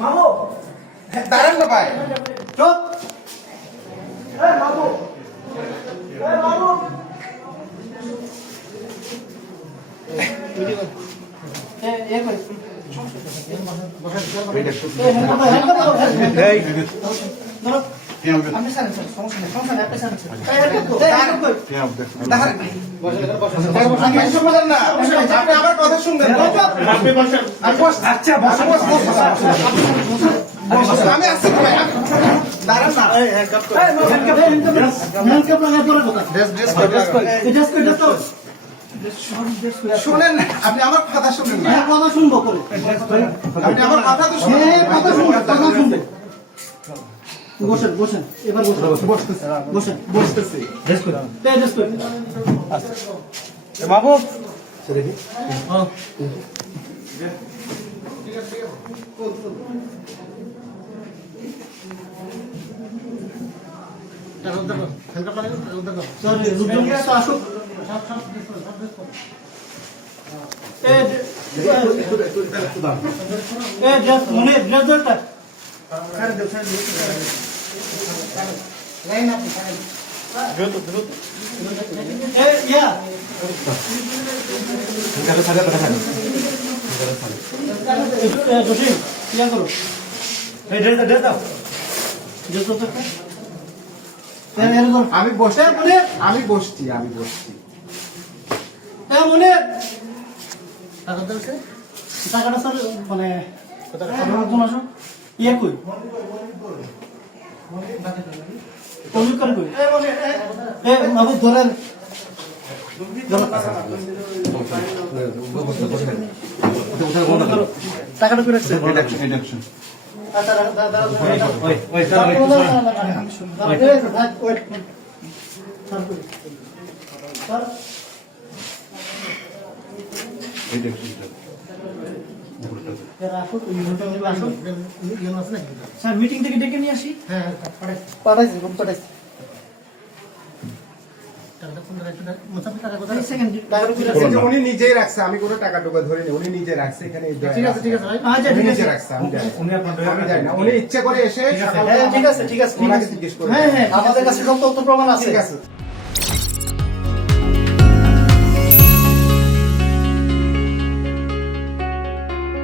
মামু দাঁড়ান না ভাই, চুপ। মামু মামু আমার কথা শুনবেন। আচ্ছা আমি আসছি ভাই, দাঁড়ান না। শোনেন না, আপনি আমার কথা শুনেন না। কথা শুনবো করে আপনি আমার কথা তো শুনেন। কথা শুনবো, কথা শুনবো। বসেন বসেন, এবার বসেন বসেন বসতেছি। বাবু আসুক। মনে ড্রেসটা আমি বসে আমি বসছি মনে টাকাটা স্যার মানে ইয়ে কই কমি করে কই বাবু ধরেন টাকাটা করে রাখছে। স্যার মিটিং থেকে ডেকে নিয়ে আসি। হ্যাঁ পাঠাইছি পাঠাইছি। উনি নিজেই রাখছে, আমি কোনো টাকা টুকা ধরিনি, উনি নিজে রাখছে এখানে। ঠিক আছে ঠিক আছে ভাই, আচ্ছা উনি ঠিক নিজে আছে রাখছে, আমি জানি না। উনি ইচ্ছে করে এসে ঠিক আছে ঠিক আছে ওনাকে জিজ্ঞেস করে। হ্যাঁ হ্যাঁ আমাদের কাছে সব তথ্য প্রমাণ আছে। ঠিক আছে।